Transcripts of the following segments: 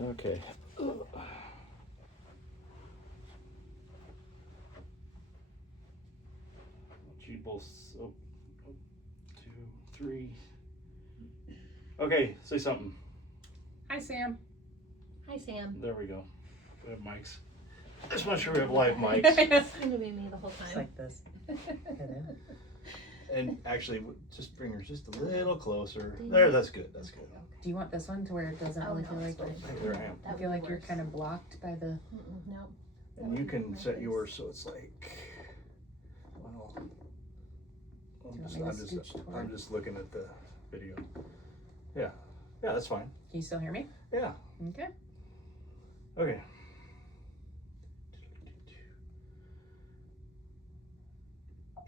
Okay. You both. Oh, 2, 3. Okay, say something. Hi, Sam. Hi, Sam. There we go. We have mics. Just want to sure we have live mics. It's going to be me the whole time. It's like this. And actually, just bring her just a little closer. There, that's good. That's good. Do you want this one to where it doesn't really feel like There I am. I feel like you're kind of blocked by the. No. And you can set yours so it's like. Well, I'm just looking at the video. Yeah, that's fine. Can you still hear me? Yeah. Okay. Okay.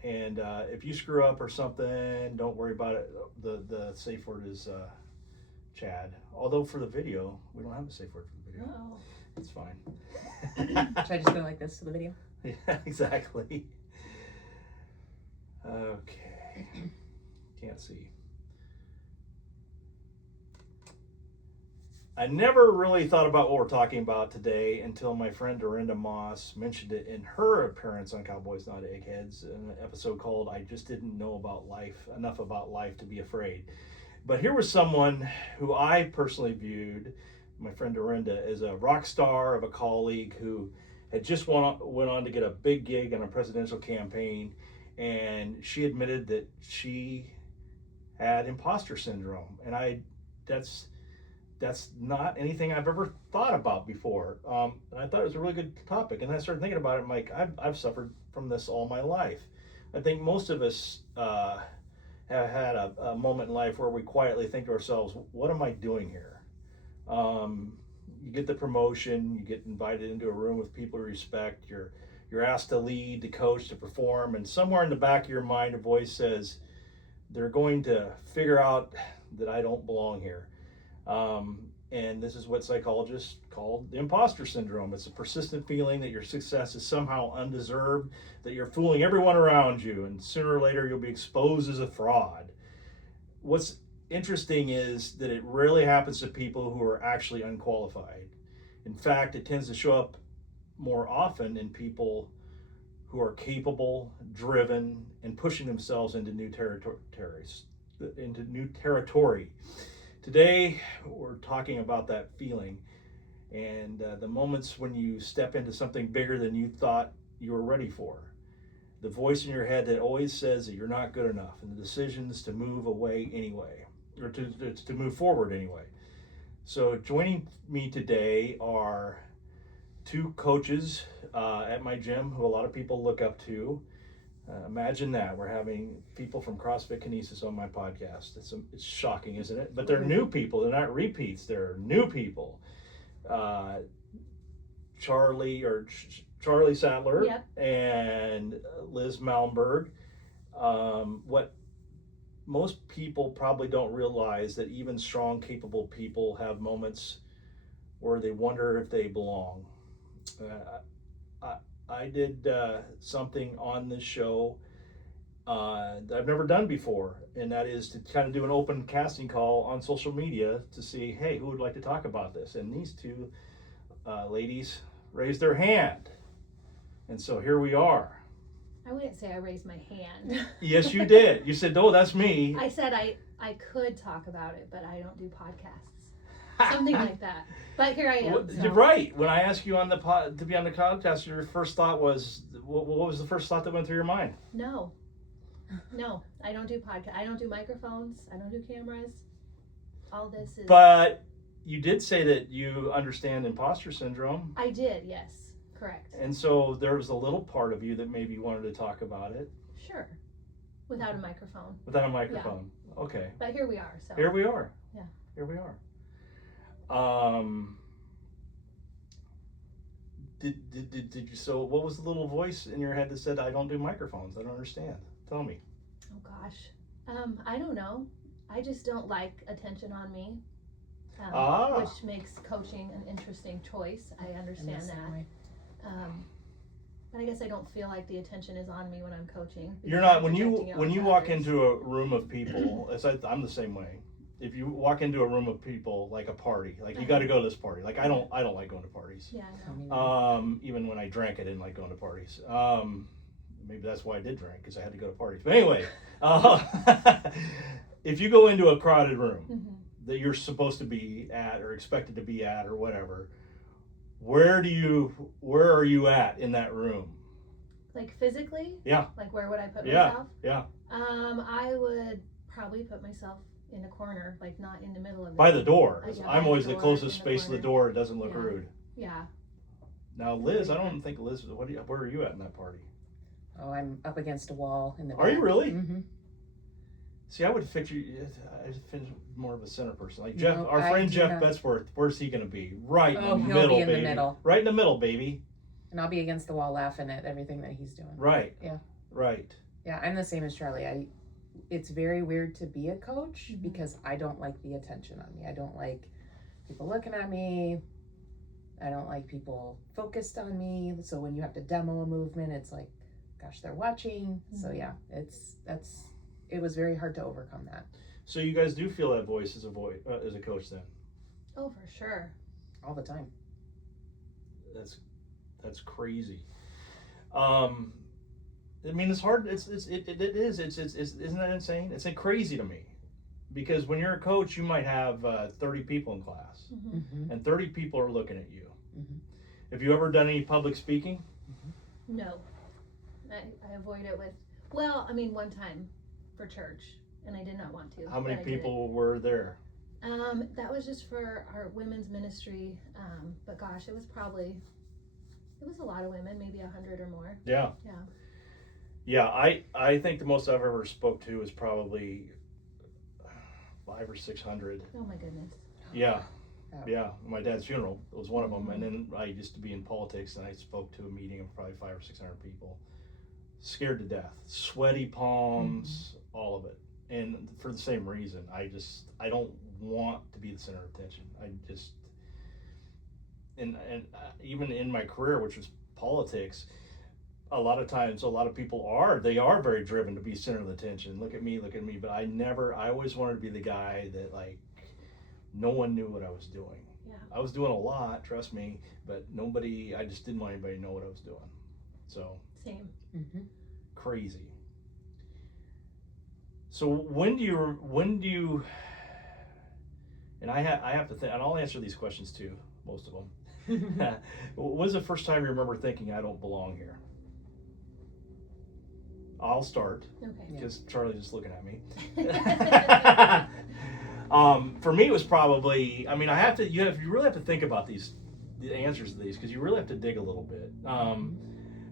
And if you screw up or something, don't worry about it. The safe word is Chad. Although for the video, we don't have a safe word for the video. No. It's fine. Should I just go like this to the video? Yeah, exactly. Okay. Can't see. I never really thought about what we're talking about today until my friend Dorinda Moss mentioned it in her appearance on Cowboys Not Eggheads in an episode called I Just Didn't Know About Life, Enough About Life to Be Afraid. But here was someone who I personally viewed, my friend Dorinda, as a rock star of a colleague who had just went on to get a big gig in a presidential campaign, and she admitted that she had imposter syndrome. And that's not anything I've ever thought about before. And I thought it was a really good topic. And I started thinking about it. I'm like, I've suffered from this all my life. I think most of us have had a moment in life where we quietly think to ourselves, what am I doing here? You get the promotion, you get invited into a room with people you respect, you're asked to lead, to coach, to perform, and somewhere in the back of your mind, a voice says, they're going to figure out that I don't belong here. And this is what psychologists call the imposter syndrome. It's a persistent feeling that your success is somehow undeserved, that you're fooling everyone around you, and sooner or later you'll be exposed as a fraud. What's interesting is that it rarely happens to people who are actually unqualified. In fact, it tends to show up more often in people who are capable, driven, and pushing themselves into new territory. Today, we're talking about that feeling and the moments when you step into something bigger than you thought you were ready for. The voice in your head that always says that you're not good enough, and the decisions to move away anyway, or to move forward anyway. So joining me today are two coaches at my gym who a lot of people look up to. Imagine that. We're having people from CrossFit Kinesis on my podcast. It's shocking, isn't it? But they're new people. They're not repeats. They're new people. Charlie Sattler, yep, and Liz Malmberg. What most people probably don't realize that even strong, capable people have moments where they wonder if they belong. I did something on this show that I've never done before, and that is to kind of do an open casting call on social media to see, hey, who would like to talk about this? And these two ladies raised their hand. And so here we are. I wouldn't say I raised my hand. Yes, you did. You said, oh, that's me. I said I could talk about it, but I don't do podcasts. Something like that. But here I am. Well, so. You're right. When I asked you on the to be on the podcast, your first thought was, what was the first thought that went through your mind? No, I don't do podcasts. I don't do microphones. I don't do cameras. All this is. But you did say that you understand imposter syndrome. I did, yes, correct. And so there was a little part of you that maybe wanted to talk about it. Sure. Without a microphone. Without a microphone. Yeah. Okay. But here we are. So. Here we are. Yeah. Here we are. Did you, so what was the little voice in your head that said, I don't do microphones? I don't understand. Tell me. Oh gosh. I don't know. I just don't like attention on me. Which makes coaching an interesting choice. I understand that. But I guess I don't feel like the attention is on me when I'm coaching. You're not, when you walk into a room of people, I'm the same way. if you walk into a room of people, like a party, like you got to go to this party. Like I don't like going to parties. Yeah, I know. Even when I drank, I didn't like going to parties. Maybe that's why I did drink, because I had to go to parties. But anyway, if you go into a crowded room Mm-hmm. that you're supposed to be at or expected to be at or whatever, where are you at in that room? Like physically? Yeah. Like where would I put Yeah. myself? Yeah. I would probably put myself in a corner, like not in the middle of it. By the door. Yeah, I'm by always the the door, closest in the space to the corner. door. It doesn't look Yeah. rude. Yeah. Now, Liz, I don't think Liz. Where are you at in that party? Oh, I'm up against a wall in the Are you back. really? Mm-hmm. See, I would fit you. I fit more of a center person. Like Jeff, No, our I friend do Jeff not. Betzworth. Where's he going to be? Right in Oh, the he'll middle, be in the baby. middle. Right in the middle, baby. And I'll be against the wall laughing at everything that he's doing. Right. Yeah. Right. Yeah, I'm the same as Charlie. It's very weird to be a coach Mhm. because I don't like the attention on me. I don't like people looking at me. I don't like people focused on me. So when you have to demo a movement, it's like, gosh, they're watching. So Mhm. yeah, it was very hard to overcome that So you guys do feel that voice as a coach then? Oh, for sure. all the time. That's crazy. I mean, it's hard. It is. Isn't that insane? It's crazy to me, because when you're a coach, you might have 30 people in class, Mm-hmm. Mm-hmm. and 30 people are looking at you. Mhm. Have you ever done any public speaking? No. I avoid it with, one time for church, and I did not want to. How many but I did it. people were there? That was just for our women's ministry, but gosh, it was a lot of women, maybe 100 or more. Yeah. Yeah. Yeah, I think the most I've ever spoke to is probably 500 or 600. Oh my goodness. Yeah. Oh. Yeah, my dad's funeral was one of them, Mhm. and then I used to be in politics, and I spoke to a meeting of probably 500 or 600 people, scared to death, sweaty palms, all of it, and for the same reason. I don't want to be the center of attention. And even in my career, which was politics, a lot of times, a lot of people are very driven to be center of attention. Look at me, but I always wanted to be the guy that, like, no one knew what I was doing. Yeah. I was doing a lot, trust me, but I just didn't want anybody to know what I was doing. So Same. Mm-hmm. crazy. So when do you, and I have to think, and I'll answer these questions too, most of them. When's the first time you remember thinking, I don't belong here? I'll start, Okay. because Charlie's just looking at me. For me, it was probably, I mean, you really have to think about the answers to these, because you really have to dig a little bit.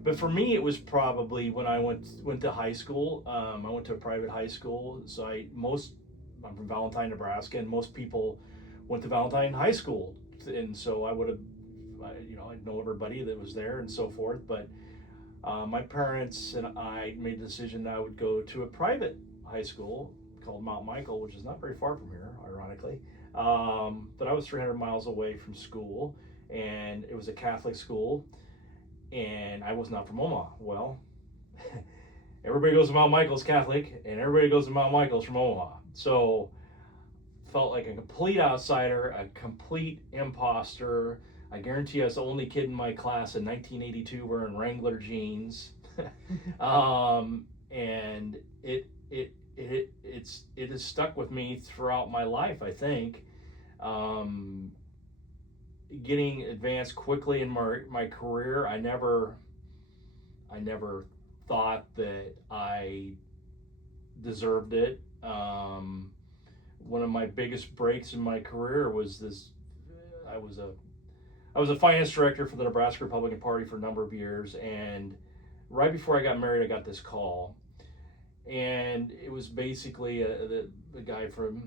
But for me, it was probably when I went to high school. I went to a private high school, so I'm from Valentine, Nebraska, and most people went to Valentine High School, and so I know everybody that was there and so forth. But my parents and I made the decision that I would go to a private high school called Mount Michael, which is not very far from here, ironically. But I was 300 miles away from school, and it was a Catholic school, and I was not from Omaha. Well, everybody goes to Mount Michael's Catholic, and everybody goes to Mount Michael's from Omaha. So felt like a complete outsider, a complete imposter. I guarantee I was the only kid in my class in 1982 wearing Wrangler jeans. And it has stuck with me throughout my life, I think. Getting advanced quickly in my career, I never thought that I deserved it. One of my biggest breaks in my career was this. I was a finance director for the Nebraska Republican Party for a number of years, and right before I got married, I got this call, and it was basically the guy from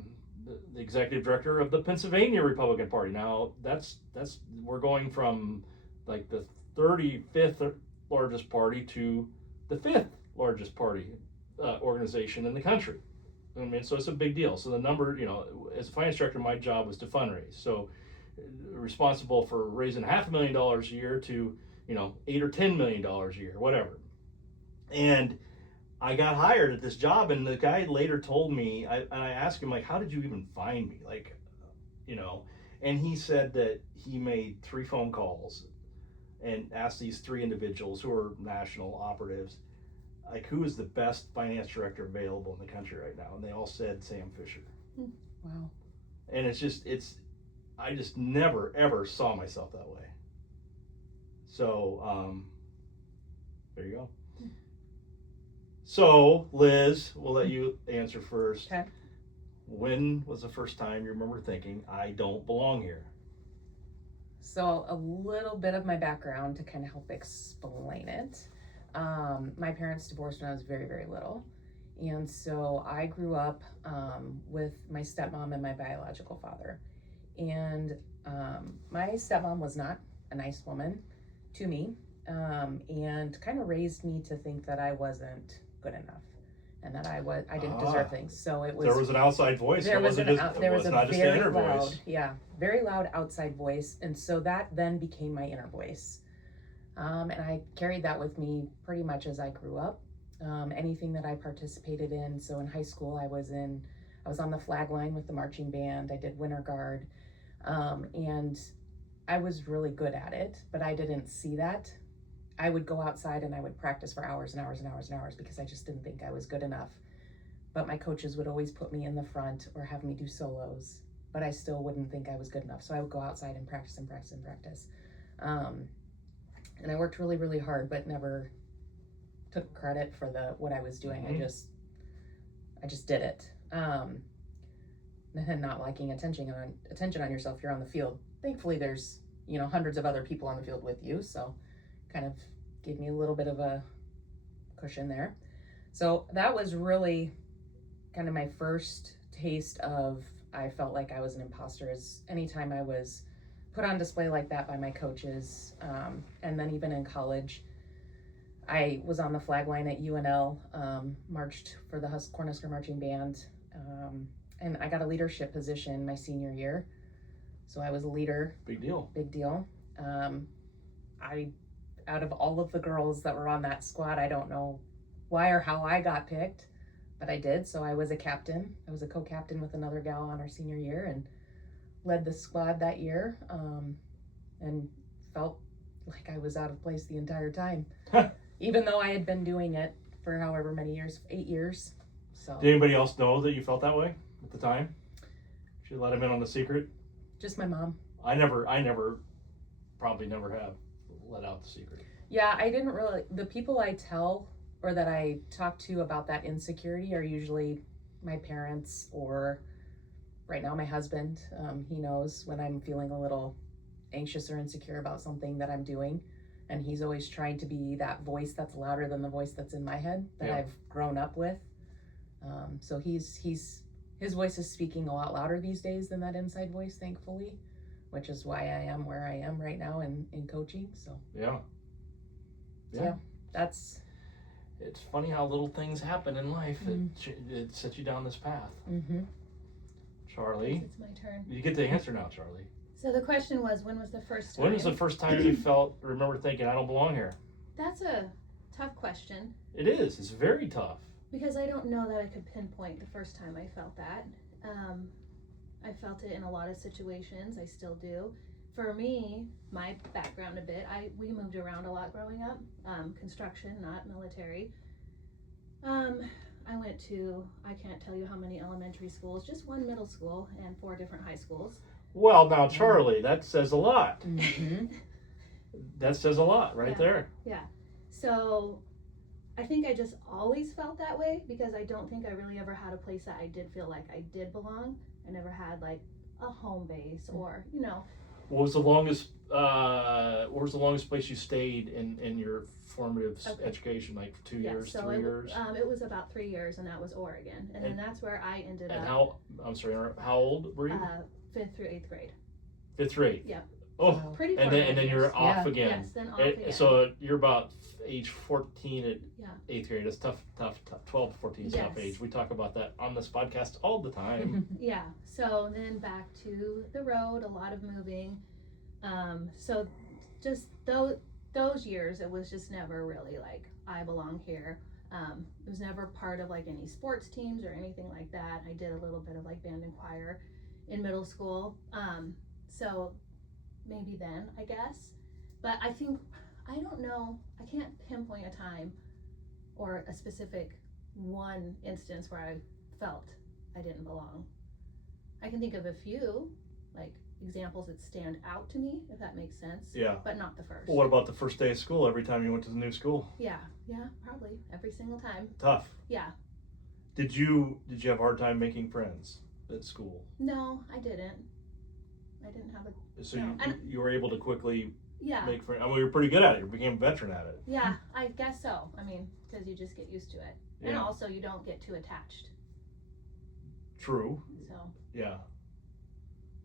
the executive director of the Pennsylvania Republican Party. Now we're going from like the 35th largest party to the 5th largest party organization in the country. I mean, so it's a big deal. So the number, as a finance director, my job was to fundraise. So responsible for raising $500,000 a year to, $8 or $10 million a year, whatever. And I got hired at this job, and the guy later told me, I asked him, like, how did you even find me? Like, you know, and he said that he made 3 phone calls and asked these 3 individuals who are national operatives, like, who is the best finance director available in the country right now? And they all said Sam Fisher. Wow. And I just never, ever saw myself that way. So, there you go. So, Liz, we'll let you answer first. Okay. When was the first time you remember thinking, I don't belong here? So a little bit of my background to kind of help explain it. My parents divorced when I was very, very little. And so I grew up with my stepmom and my biological father. And my stepmom was not a nice woman to me, and kind of raised me to think that I wasn't good enough and that I didn't deserve things. So it was, there was an outside voice. there was not just an inner loud, voice. yeah, very loud outside voice. And so that then became my inner voice. And I carried that with me pretty much as I grew up. Anything that I participated in. So in high school, I was on the flag line with the marching band. I did winter guard. And I was really good at it, but I didn't see that. I would go outside and I would practice for hours and hours and hours and hours because I just didn't think I was good enough. But my coaches would always put me in the front or have me do solos, but I still wouldn't think I was good enough. So I would go outside and practice and practice and practice. And I worked really, really hard, but never took credit for what I was doing. Mm-hmm. I just did it. And not liking attention on yourself. You're on the field. Thankfully, there's hundreds of other people on the field with you, so kind of gave me a little bit of a cushion there. So that was really kind of my first taste of I felt like I was an imposter. Is anytime I was put on display like that by my coaches, and then even in college, I was on the flag line at UNL, marched for the Cornhusker Marching Band, and I got a leadership position my senior year. So I was a leader. Big deal. Out of all of the girls that were on that squad, I don't know why or how I got picked, but I did. So I was a captain. I was a co-captain with another gal on our senior year and led the squad that year, and felt like I was out of place the entire time, even though I had been doing it for however many years, 8 years. So did anybody else know that you felt that way at the time? Should let him in on the secret? Just my mom. I probably never have let out the secret. Yeah, I didn't really. The people I tell or that I talk to about that insecurity are usually my parents or right now my husband. He knows when I'm feeling a little anxious or insecure about something that I'm doing, and he's always trying to be that voice that's louder than the voice that's in my head that I've grown up with. So his voice is speaking a lot louder these days than that inside voice, thankfully, which is why I am where I am right now in coaching. So that's. It's funny how little things happen in life that set you down this path. Mm-hmm. Charlie, it's my turn. You get to answer now, Charlie. So the question was, when was the first time? When was the first time you remember thinking, I don't belong here? That's a tough question. It is. It's very tough. Because I don't know that I could pinpoint the first time I felt that. I felt it in a lot of situations. I still do. For me, my background a bit, we moved around a lot growing up. Construction, not military. I went to, I can't tell you how many elementary schools, just one middle school and 4 different high schools. Well, now, Charlie, that says a lot. Mm-hmm. That says a lot right there. Yeah. So I think I just always felt that way because I don't think I really ever had a place that I did feel like I did belong. I never had like a home base or, What was the longest place you stayed in your formative education? Like 2 years, 3 years? It was about 3 years, and that was Oregon. And then that's where I ended up. And how old were you? 5th through 8th grade. 5th grade? Yep. Oh, pretty and then you're off again. Yes, then off again. So you're about age 14 at 8th grade. It's tough. 12 to 14 is tough age. We talk about that on this podcast all the time. Yeah. So then back to the road, a lot of moving. So just those years, it was just never really like, I belong here. It was never part of like any sports teams or anything like that. I did a little bit of like band and choir in middle school. So maybe then, I guess. But I think, I don't know, I can't pinpoint a time or a specific one instance where I felt I didn't belong. I can think of a few, like examples that stand out to me, if that makes sense. Yeah. But not the first. Well, what about the first day of school? Every time you went to the new school? Yeah, probably every single time. Tough. Yeah. Did you have a hard time making friends at school? No, I didn't. I didn't have a. So no. you were able to quickly Yeah. make friends. I mean, you were pretty good at it. You became a veteran at it. Yeah, I guess so. I mean, because you just get used to it, and Yeah. also you don't get too attached. True. So. Yeah.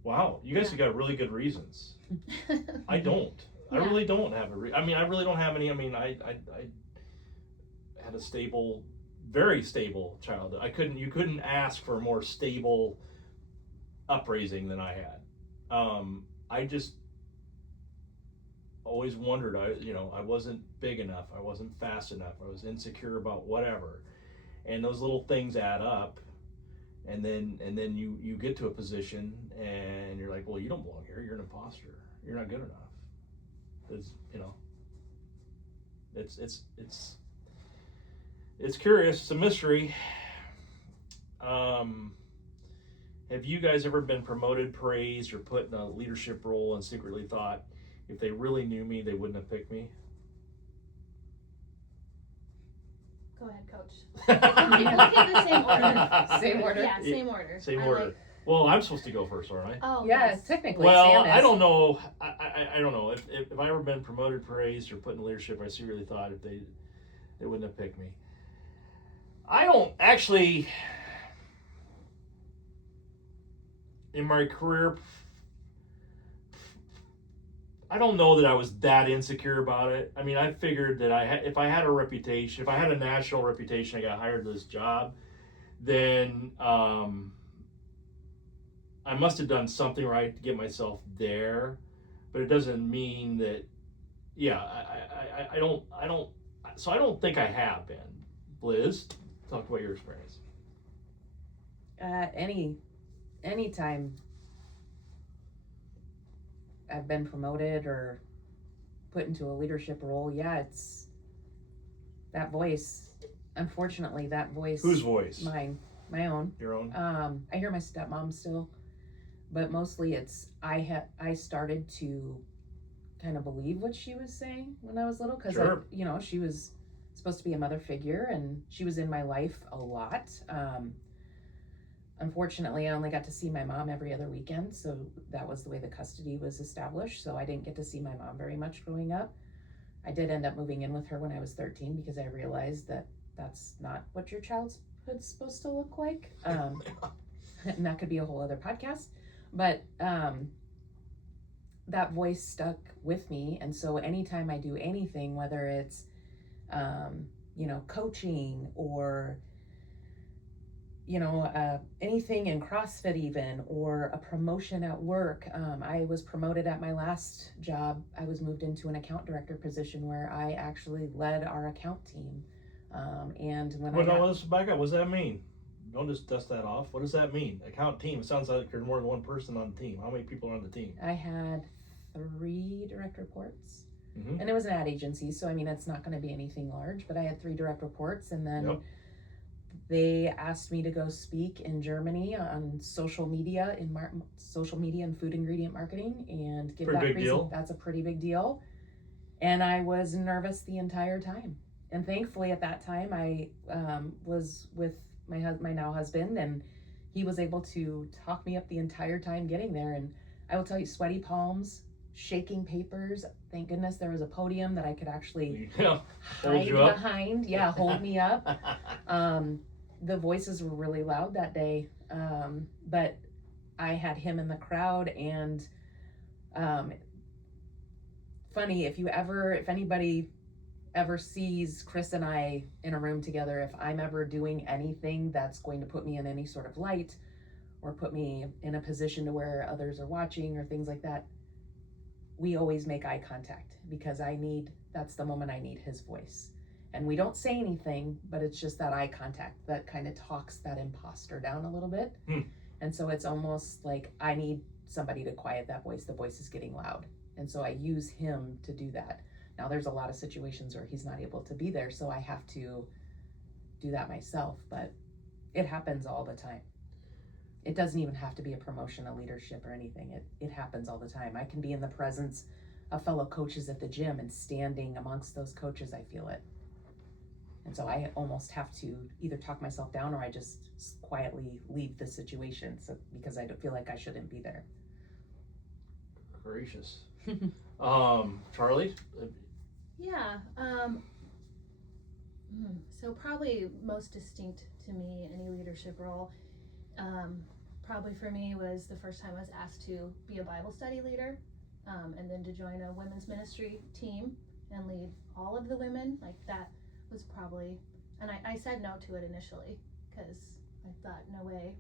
Wow, you guys have got really good reasons. I don't. Yeah. I really don't have I mean, I really don't have any. I mean, I had a stable, very stable childhood. You couldn't ask for a more stable upraising than I had. I just always wondered. I wasn't big enough. I wasn't fast enough. I was insecure about whatever, and those little things add up. And then you get to a position and you're like, well, you don't belong here. You're an imposter. You're not good enough. It's it's curious. It's a mystery. Have you guys ever been promoted, praised, or put in a leadership role and secretly thought, if they really knew me, they wouldn't have picked me? Go ahead, Coach. Okay, the same order. Same order? Yeah, same order. Same order. Well, I'm supposed to go first, aren't I? Oh, Yeah, yes. technically. Well, Sam is. I don't know. I don't know if I ever been promoted, praised, or put in leadership. I secretly thought if they wouldn't have picked me. I don't actually. In my career, I don't know that I was that insecure about it. I mean, I figured that if I had a reputation, if I had a national reputation, I got hired to this job, then I must have done something right to get myself there. But it doesn't mean that. Yeah, I don't. So I don't think I have been. Liz, talk about your experience. Anytime I've been promoted or put into a leadership role, yeah, it's that voice. Unfortunately, that voice. Whose voice? Mine, my own. Your own. I hear my stepmom still, but mostly it's I started to kind of believe what she was saying when I was little, because Sure. She was supposed to be a mother figure and she was in my life a lot. Unfortunately, I only got to see my mom every other weekend, so that was the way the custody was established, so I didn't get to see my mom very much growing up. I did end up moving in with her when I was 13 because I realized that that's not what your childhood's supposed to look like. And that could be a whole other podcast. But that voice stuck with me, and so anytime I do anything, whether it's coaching or anything in CrossFit even, or a promotion at work. I was promoted at my last job. I was moved into an account director position where I actually led our account team. And when let's back up. What does that mean? Don't just dust that off. What does that mean? Account team. It sounds like there's more than one person on the team. How many people are on the team? I had 3 direct reports. Mm-hmm. And it was an ad agency, so I mean, it's not going to be anything large, but I had 3 direct reports, and then Yep. They asked me to go speak in Germany on social media and food ingredient marketing and give Pretty that big deal. That's a pretty big deal. And I was nervous the entire time. And thankfully at that time I was with my now husband, and he was able to talk me up the entire time getting there. And I will tell you, sweaty palms, shaking papers. Thank goodness there was a podium that I could actually hide behind. Yeah, hold me up. The voices were really loud that day, but I had him in the crowd. And funny, if anybody ever sees Chris and I in a room together, if I'm ever doing anything that's going to put me in any sort of light or put me in a position to where others are watching or things like that, we always make eye contact, because that's the moment I need his voice. And we don't say anything, but it's just that eye contact that kind of talks that imposter down a little bit. And so it's almost like I need somebody to quiet that voice. The voice is getting loud. And so I use him to do that. Now there's a lot of situations where he's not able to be there, so I have to do that myself, but it happens all the time. It doesn't even have to be a promotion, a leadership or anything. It happens all the time. I can be in the presence of fellow coaches at the gym, and standing amongst those coaches, I feel it. And so I almost have to either talk myself down, or I just quietly leave the situation, so because I don't feel like I shouldn't be there. Gracious. Charlie? Yeah. So probably most distinct to me, any leadership role, probably for me was the first time I was asked to be a Bible study leader, and then to join a women's ministry team and lead all of the women. Like that was probably, and I said no to it initially because I thought, no way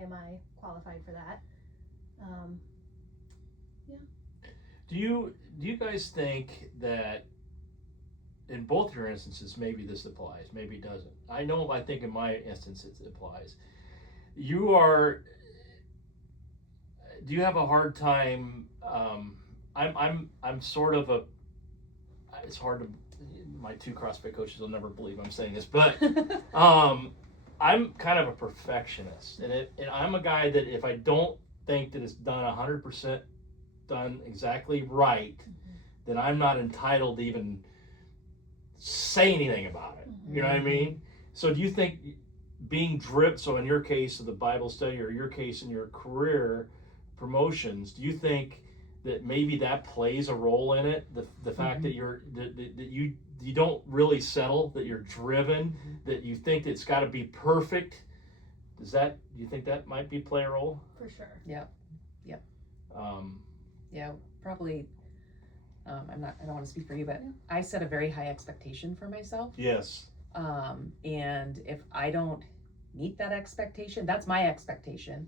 am I qualified for that. Yeah. Do you guys think that in both your instances, maybe this applies, maybe it doesn't? I think in my instance it applies. Do you have a hard time? I'm sort of a. It's hard to. My two CrossFit coaches will never believe I'm saying this, but I'm kind of a perfectionist, and I'm a guy that if I don't think that it's done 100% done exactly right, then I'm not entitled to even say anything about it. You know what I mean? So do you think being dripped, so in your case of the Bible study, or your case in your career promotions, do you think that maybe that plays a role in it? The fact that you don't really settle, that you're driven, that you think it's got to be perfect. Do you think that might play a role? For sure. Yep. Yeah, probably. I don't want to speak for you, but I set a very high expectation for myself. Yes. And if I don't meet that expectation, that's my expectation.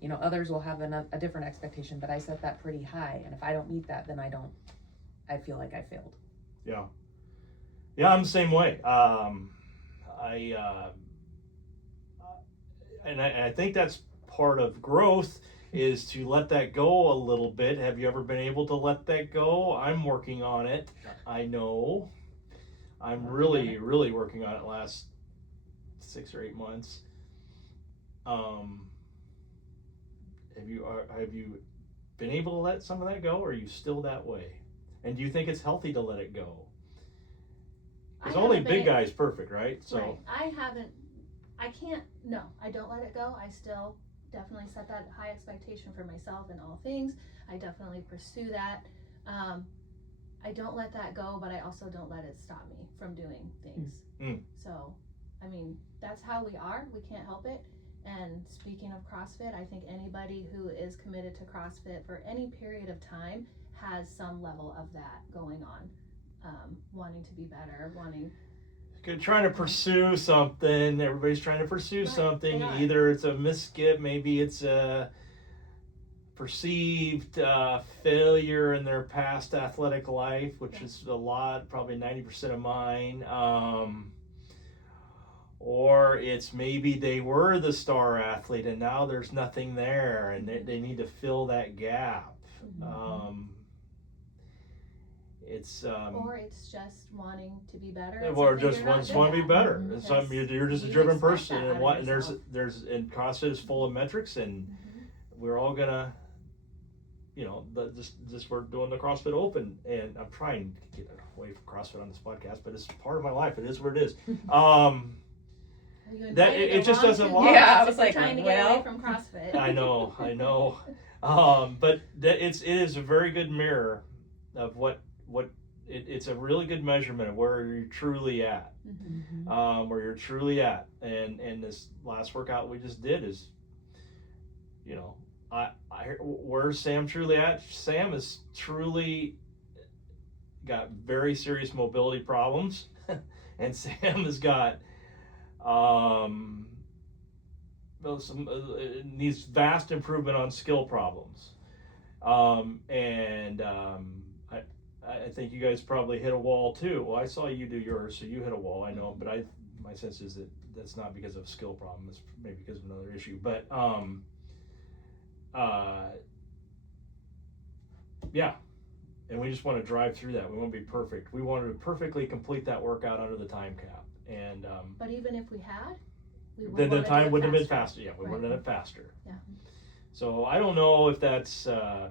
You know, others will have a different expectation, but I set that pretty high. And if I don't meet that, then I feel like I failed. Yeah. Yeah, I'm the same way. I think that's part of growth, is to let that go a little bit. Have you ever been able to let that go? I'm working on it. I know. I'm really working on it last 6 or 8 months. Have you been able to let some of that go, or are you still that way? And do you think it's healthy to let it go? Because only big guy is perfect, right? So right. I don't let it go. I still definitely set that high expectation for myself in all things. I definitely pursue that. I don't let that go, but I also don't let it stop me from doing things. So, I mean, that's how we are. We can't help it. And speaking of CrossFit, I think anybody who is committed to CrossFit for any period of time has some level of that going on. Wanting to be better, trying to pursue something. Everybody's trying to pursue something. Either it's a misskip, maybe it's a perceived failure in their past athletic life, which is a lot, probably 90% of mine. Or it's maybe they were the star athlete and now there's nothing there, and they need to fill that gap. Or it's just wanting to be better. Or just want to be better. You're just a driven person, and there's and CrossFit is full of metrics, and we're all gonna, we're doing the CrossFit Open, and I'm trying to get away from CrossFit on this podcast, but it's part of my life. It is what it is. That it just doesn't lie. Yeah, I was like, trying to get away from CrossFit. I know. But it is a very good mirror of what it's a really good measurement of where you're truly at. Where you're truly at. And this last workout we just did is, where's Sam truly at? Sam is truly got very serious mobility problems, and Sam has got needs vast improvement on skill problems. I think you guys probably hit a wall too. Well, I saw you do yours, so you hit a wall. I know, but my sense is that that's not because of a skill problem. It's maybe because of another issue. But yeah, and we just want to drive through that. We want to be perfect. We wanted to perfectly complete that workout under the time cap. And but even if we had, the time would have been faster. Yeah, we would have done it faster. Yeah. So I don't know if that's. I'm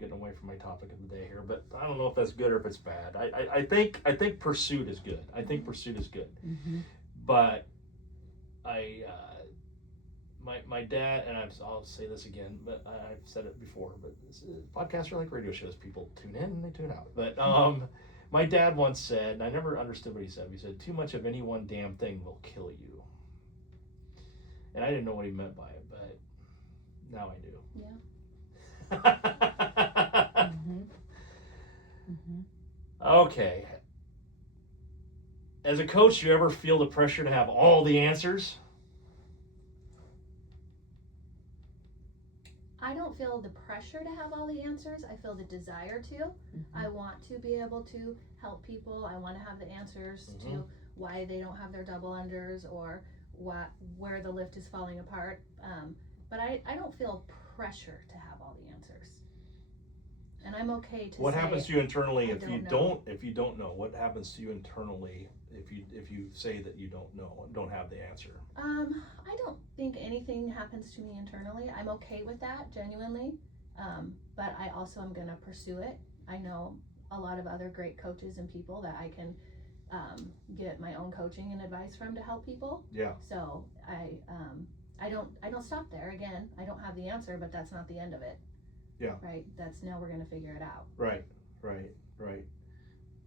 getting away from my topic of the day here, but I don't know if that's good or if it's bad. I think pursuit is good. I think pursuit is good. Mm-hmm. But my dad, and I'll say this again, but I've said it before, but podcasts are like radio shows. People tune in and they tune out. But my dad once said, and I never understood what he said. He said, "Too much of any one damn thing will kill you." And I didn't know what he meant by it, but now I do. Yeah. Mm-hmm. Mm-hmm. Okay. As a coach, do you ever feel the pressure to have all the answers? I don't feel the pressure to have all the answers. I feel the desire to. Mm-hmm. I want to be able to help people. I want to have the answers to why they don't have their double unders or where the lift is falling apart. But I don't feel pressure to have all the answers. And I'm okay to What say happens to you internally if you know. don't know? What happens to you internally if you say that you don't know and don't have the answer? I don't think anything happens to me internally. I'm okay with that, genuinely. But I also am gonna pursue it. I know a lot of other great coaches and people that I can get my own coaching and advice from to help people. Yeah. So I don't stop there. Again, I don't have the answer, but that's not the end of it. Yeah. Right. That's now we're gonna figure it out. Right.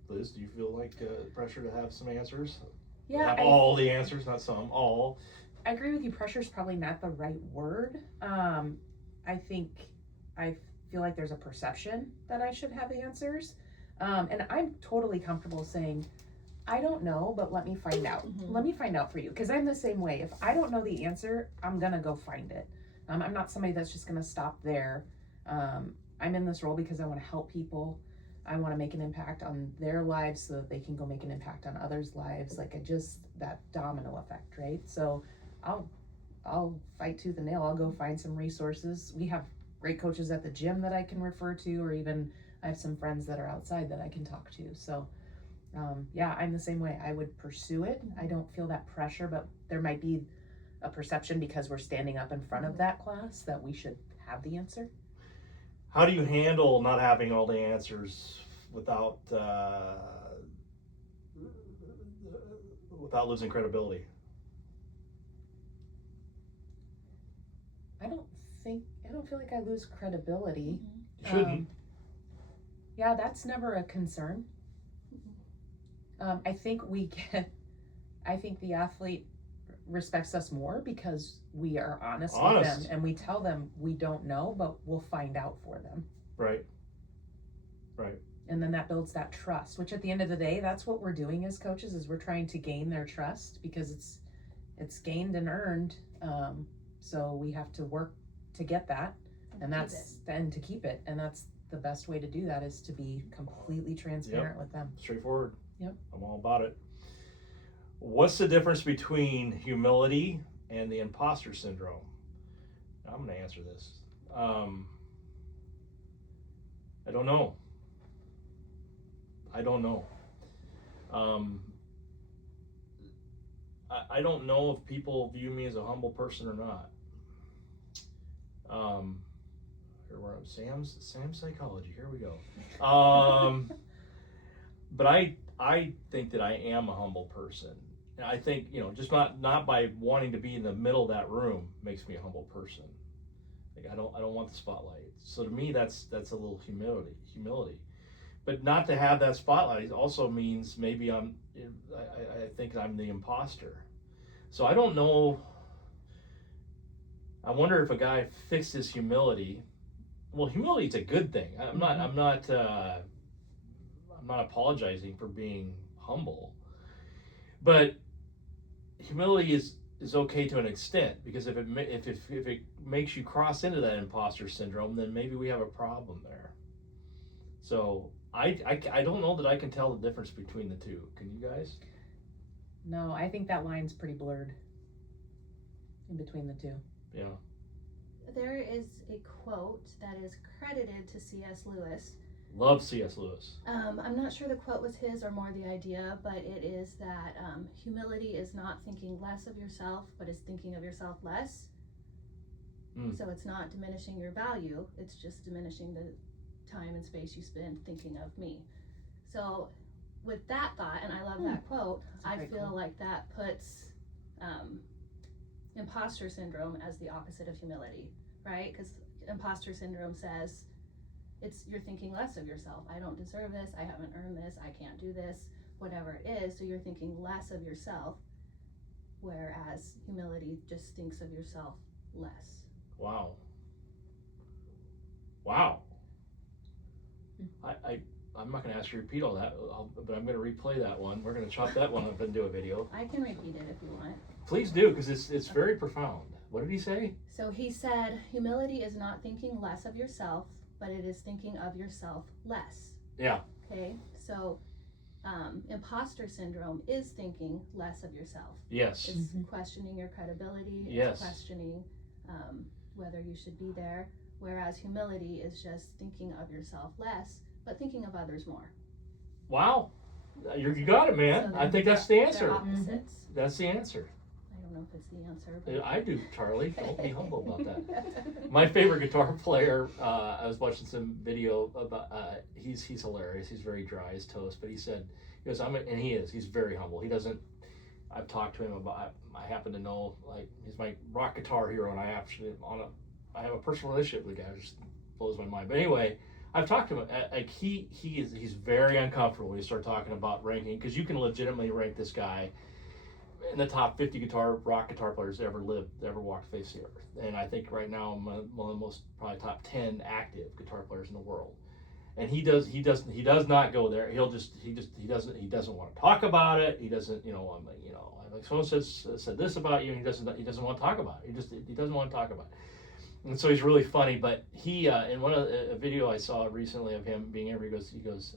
Liz, do you feel like pressure to have some answers? Yeah. Have all the answers, not some, all. I agree with you. Pressure is probably not the right word. I feel like there's a perception that I should have answers. And I'm totally comfortable saying, I don't know, but let me find out. Mm-hmm. Let me find out for you. Because I'm the same way. If I don't know the answer, I'm going to go find it. I'm not somebody that's just going to stop there. I'm in this role because I want to help people. I want to make an impact on their lives so that they can go make an impact on others' lives. Like that domino effect, right? So I'll fight tooth and nail. I'll go find some resources. We have great coaches at the gym that I can refer to, or even I have some friends that are outside that I can talk to. So yeah, I'm the same way. I would pursue it. I don't feel that pressure, but there might be a perception because we're standing up in front of that class that we should have the answer. How do you handle not having all the answers without losing credibility? I don't feel like I lose credibility. You shouldn't. Yeah, that's never a concern. I think the athlete respects us more because we are honest with them and we tell them we don't know, but we'll find out for them. Right. And then that builds that trust, which at the end of the day, that's what we're doing as coaches, is we're trying to gain their trust because it's gained and earned. So we have to work to get that, and to keep it. And that's the best way to do that, is to be completely transparent with them. Straightforward. Yep. I'm all about it. What's the difference between humility and the imposter syndrome? I'm going to answer this. I don't know. I don't know if people view me as a humble person or not. Here we're on Sam's psychology. Here we go. But I think that I am a humble person. And I think, just not by wanting to be in the middle of that room makes me a humble person. Like I don't want the spotlight. So to me, that's a little humility. But not to have that spotlight also means maybe I think I'm the imposter. So I don't know. I wonder if a guy fixed his humility. Well, humility is a good thing. I'm not apologizing for being humble, but humility is okay to an extent, because if it makes you cross into that imposter syndrome, then maybe we have a problem there. So I don't know that I can tell the difference between the two. Can you guys? No, I think that line's pretty blurred in between the two. Yeah. There is a quote that is credited to C.S. Lewis. Love C.S. Lewis. I'm not sure the quote was his or more the idea, but it is that humility is not thinking less of yourself, but is thinking of yourself less. So it's not diminishing your value, it's just diminishing the time and space you spend thinking of me. So with that thought, and I love that quote, I feel like that puts imposter syndrome as the opposite of humility, right? Because imposter syndrome says you're thinking less of yourself. I don't deserve this, I haven't earned this, I can't do this, whatever it is. So you're thinking less of yourself, whereas humility just thinks of yourself less. Wow. I'm not going to ask you to repeat all that, but I'm going to replay that one. We're going to chop that one up and do a video. I can repeat it if you want. Please do, because it's very profound. What did he say? So he said, humility is not thinking less of yourself, but it is thinking of yourself less. Yeah. Okay, so imposter syndrome is thinking less of yourself. Yes. It's questioning your credibility. It's questioning whether you should be there. Whereas humility is just thinking of yourself less, but thinking of others more. Wow. You got it, man. So I think that's the answer. They're opposites. That's the answer. I don't know if it's the answer. But... I do, Charlie. Don't be humble about that. My favorite guitar player, I was watching some video about, he's hilarious. He's very dry as toast, but he said, he's very humble. He doesn't, I've talked to him about, I happen to know, like, he's my rock guitar hero, and I have a personal relationship with the guy. It just blows my mind. But anyway, I've talked to him, like, he's very uncomfortable when you start talking about ranking, because you can legitimately rank this guy in the top 50 rock guitar players ever walked the face of the earth. And I think right now I'm one of the most, probably top 10 active guitar players in the world. And he does not go there. He doesn't want to talk about it. He doesn't, like someone said this about you, and he doesn't want to talk about it. He doesn't want to talk about it. And so he's really funny. But he in a video I saw recently of him being interviewed, he goes,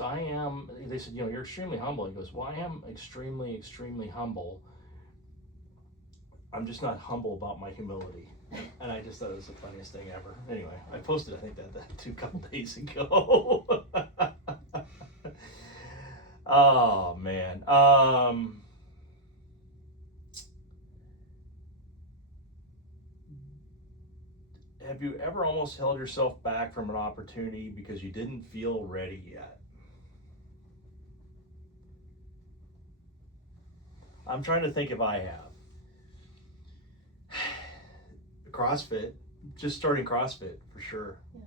I am. They said, you're extremely humble. He goes, well, I am extremely, extremely humble. I'm just not humble about my humility. And I just thought it was the funniest thing ever. Anyway, I posted, I think, that a couple days ago. Oh, man. Have you ever almost held yourself back from an opportunity because you didn't feel ready yet? I'm trying to think if I have. CrossFit, just starting CrossFit for sure. Yeah.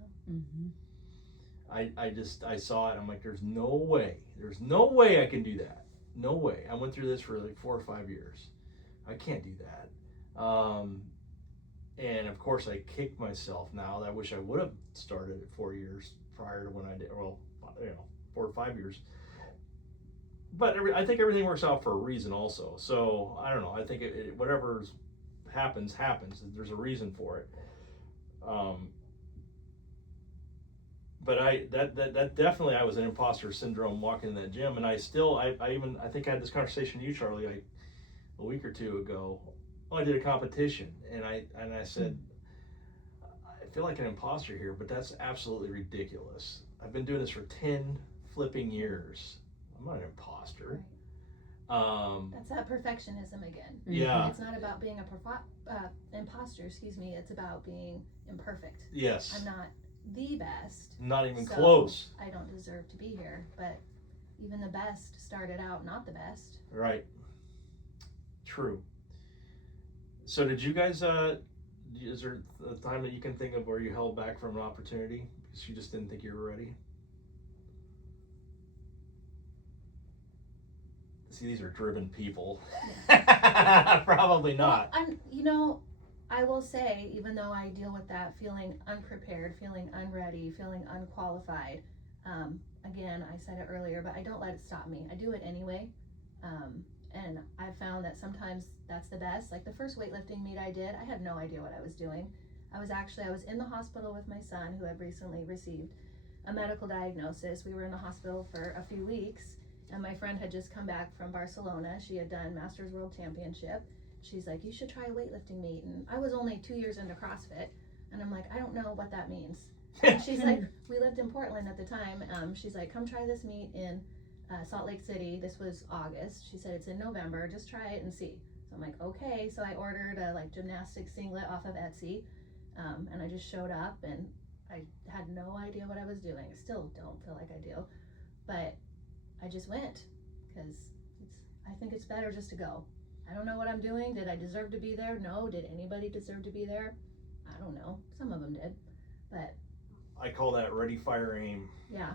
I saw it. I'm like, there's no way I can do that. No way. I went through this for like 4 or 5 years. I can't do that. And of course, I kick myself now. I wish I would have started at 4 years prior to when I did. Well, 4 or 5 years. But I think everything works out for a reason also. So I don't know. I think whatever happens. There's a reason for it. But that definitely, I was an imposter syndrome walking in that gym, and I think I had this conversation with you, Charlie, like a week or two ago. I did a competition, and I said, I feel like an imposter here, but that's absolutely ridiculous. I've been doing this for 10 flipping years. I'm not an imposter. Right. That's that perfectionism again. Yeah. It's not about being a imposter, it's about being imperfect. Yes. I'm not the best. Not even so close. I don't deserve to be here, but even the best started out not the best. Right. True. So did you guys, is there a time that you can think of where you held back from an opportunity because you just didn't think you were ready? See, these are driven people. Yeah. Probably not. Well, I will say, even though I deal with that feeling unprepared, feeling unready, feeling unqualified, again, I said it earlier, but I don't let it stop me. I do it anyway. And I found that sometimes that's the best. Like the first weightlifting meet I did, I had no idea what I was doing. I was in the hospital with my son, who had recently received a medical diagnosis. We were in the hospital for a few weeks, and my friend had just come back from Barcelona. She had done Masters World Championship. She's like, you should try a weightlifting meet. And I was only 2 years into CrossFit, and I'm like, I don't know what that means. And she's like, we lived in Portland at the time. She's like, come try this meet in Salt Lake City. This was August. She said, it's in November. Just try it and see. So I'm like, okay. So I ordered a gymnastics singlet off of Etsy, and I just showed up, and I had no idea what I was doing. I still don't feel like I do, but I just went because I think it's better just to go. I don't know what I'm doing. Did I deserve to be there? No. Did anybody deserve to be there? I don't know. Some of them did, but I call that ready, fire, aim. yeah,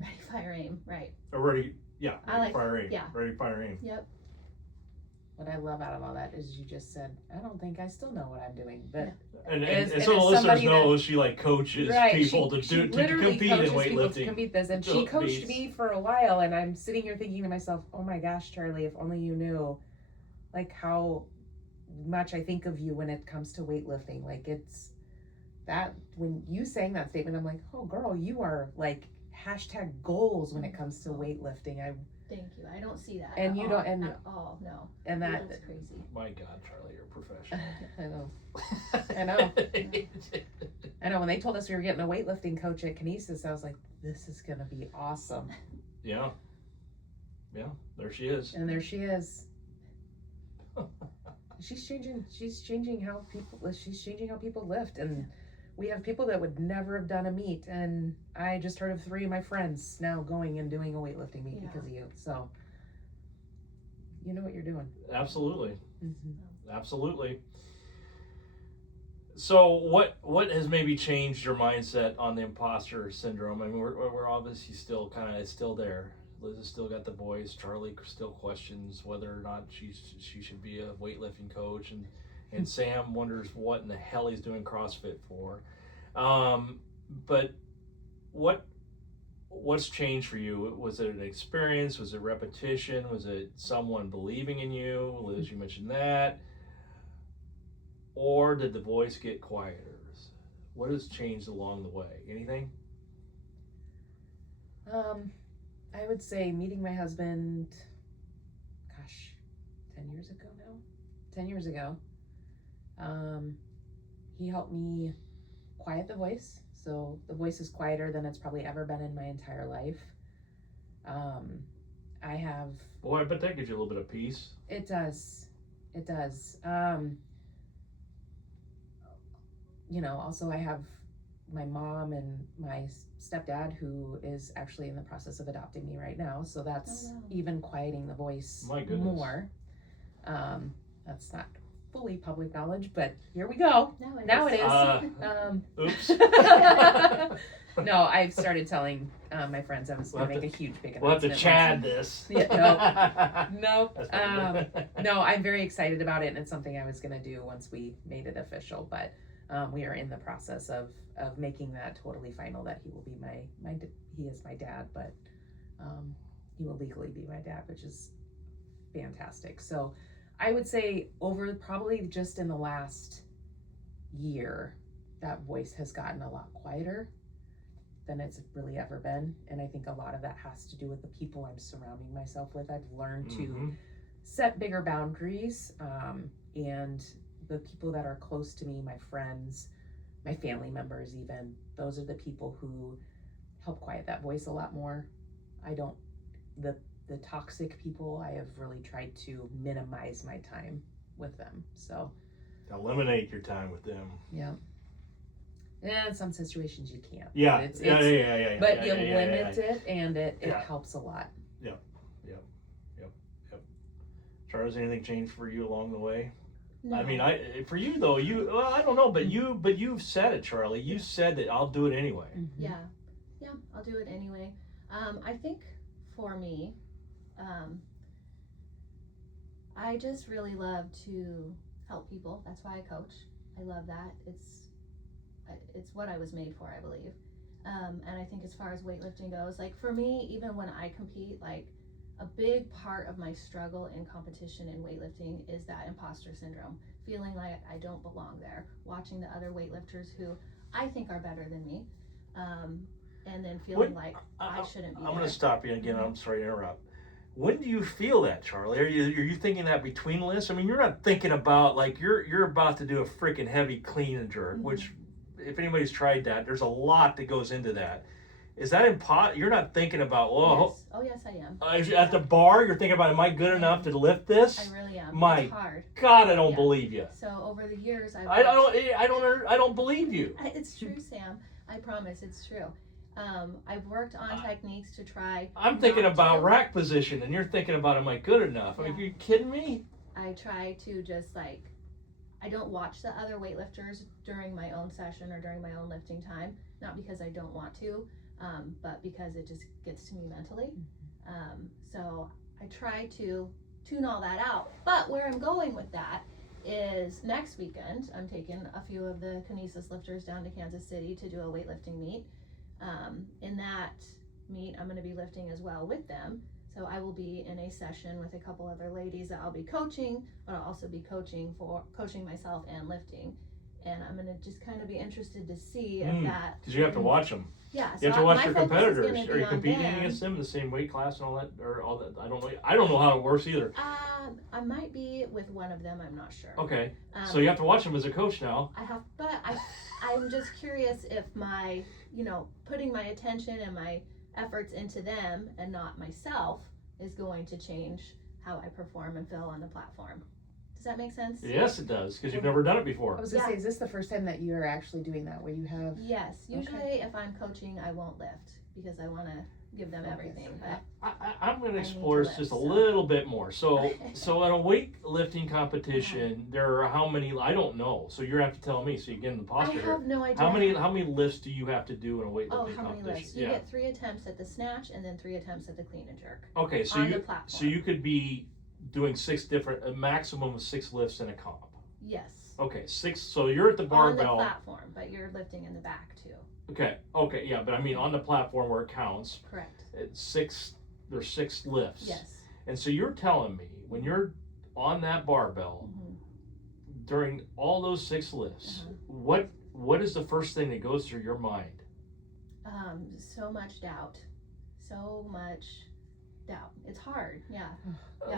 ready, fire, aim, right. Or ready, yeah, I ready, like- fire, aim. yeah. Ready, fire, aim. Yep. What I love out of all that is you just said, I don't think I still know what I'm doing, but And As- so and the as listeners somebody know she coaches people to literally compete in coaches people to weightlifting. compete this, and So she it coached beats- me for a while, and I'm sitting here thinking to myself, oh my gosh, Charlie, if only you knew, like, how much I think of you when it comes to weightlifting. Like, it's that when you sang that statement, I'm like, oh girl, you are like #goals when it comes to weightlifting. Thank you. I don't see that. And at you all, don't- and- at all. No. And that That's crazy. My God, Charlie, you're a professional. I know. I know. I know when they told us we were getting a weightlifting coach at Kinesis, I was like, this is gonna be awesome. Yeah. Yeah, there she is. And there she is. She's changing how people lift, and we have people that would never have done a meet, and I just heard of 3 of my friends now going and doing a weightlifting meet because of you. So you know what you're doing. Absolutely. Mm-hmm. Absolutely. So what has maybe changed your mindset on the imposter syndrome? I mean, we're obviously still it's still there. Liz has still got the voice. Charlie still questions whether or not she should be a weightlifting coach, and Sam wonders what in the hell he's doing CrossFit for. But what's changed for you? Was it an experience? Was it repetition? Was it someone believing in you? Liz, you mentioned that. Or did the voice get quieter? What has changed along the way? Anything? I would say meeting my husband, 10 years ago now? 10 years ago. He helped me quiet the voice. So the voice is quieter than it's probably ever been in my entire life. I have... Boy, I bet that gives you a little bit of peace. It does. It does. Also I have my mom and my stepdad who is actually in the process of adopting me right now. So that's even quieting the voice more. That's not fully public knowledge, but here we go. Now it is. Oops. No, I've started telling my friends I was going to make a huge big announcement. We'll have to Chad this. Yeah, nope. No, I'm very excited about it, and it's something I was going to do once we made it official. But we are in the process of making that totally final. That he will be he is my dad, but he will legally be my dad, which is fantastic. So I would say over probably just in the last year, that voice has gotten a lot quieter than it's really ever been. And I think a lot of that has to do with the people I'm surrounding myself with. I've learned to set bigger boundaries, and the people that are close to me, my friends, my family members even, those are the people who help quiet that voice a lot more. The toxic people, I have really tried to minimize my time with them. So eliminate your time with them. Yeah. Yeah, in some situations you can't. Yeah. But But you limit it, and it helps a lot. Yep. Charles, anything changed for you along the way? No. I mean, for you though, I don't know, but you've said it, Charlie. You said that I'll do it anyway. Mm-hmm. Yeah, I'll do it anyway. I think for me, I just really love to help people. That's why I coach. I love that. It's what I was made for, I believe. And I think as far as weightlifting goes, like for me, even when I compete, like a big part of my struggle in competition in weightlifting is that imposter syndrome, feeling like I don't belong there, watching the other weightlifters who I think are better than me, and then feeling like I shouldn't be I'm going there. to stop you again. I'm sorry to interrupt. When do you feel that, Charlie? Are you thinking that between lifts? I mean, you're not thinking about like you're about to do a freaking heavy clean and jerk, which if anybody's tried that, there's a lot that goes into that. Is that you're not thinking about, Yes. Oh, yes, I am. At the bar, you're thinking about, am I good enough to lift this? I really am. My it's hard. God, I don't believe you. So over the years, I don't believe you. It's true, Sam. I promise, it's true. I've worked on techniques to try. I'm thinking about rack position, and you're thinking about, am I good enough? I mean, are you kidding me? I try to just like, I don't watch the other weightlifters during my own session or during my own lifting time. Not because I don't want to, but because it just gets to me mentally. So I try to tune all that out. But where I'm going with that is next weekend, I'm taking a few of the kinesis lifters down to Kansas City to do a weightlifting meet. In that meet, I'm going to be lifting as well with them. So I will be in a session with a couple other ladies that I'll be coaching, but I'll also be coaching myself and lifting. And I'm going to just kind of be interested to see if that. Because you have to watch them. Yeah. You have to watch your focus is competitors. gonna Are be you on competing them. against them in the same weight class and all that, or all that? I don't know how it works either. I might be with one of them. I'm not sure. Okay. So you have to watch them as a coach now. I'm just curious if my, putting my attention and my efforts into them and not myself is going to change how I perform and feel on the platform. Does that make sense? Yes, it does, because you've never done it before. I was going to say, is this the first time that you're actually doing that, where you have... Yes. Usually if I'm coaching, I won't lift because I want to give them everything. But I'm going to explore this just a little bit more. So at a weightlifting competition, there are how many? I don't know. So you have to tell me. So you get an imposter I have no idea. How many lifts do you have to do in a weightlifting competition? How many lifts? You get 3 attempts at the snatch and then 3 attempts at the clean and jerk. Okay, so on the platform. you could be doing a maximum of 6 lifts in a comp. Yes. Okay, 6. So you're at the barbell. On the platform, but you're lifting in the back too. Okay, yeah, but I mean on the platform where it counts. Correct. There's 6 lifts. Yes. And so you're telling me when you're on that barbell during all those 6 lifts, what is the first thing that goes through your mind? So much doubt. It's hard. Yeah.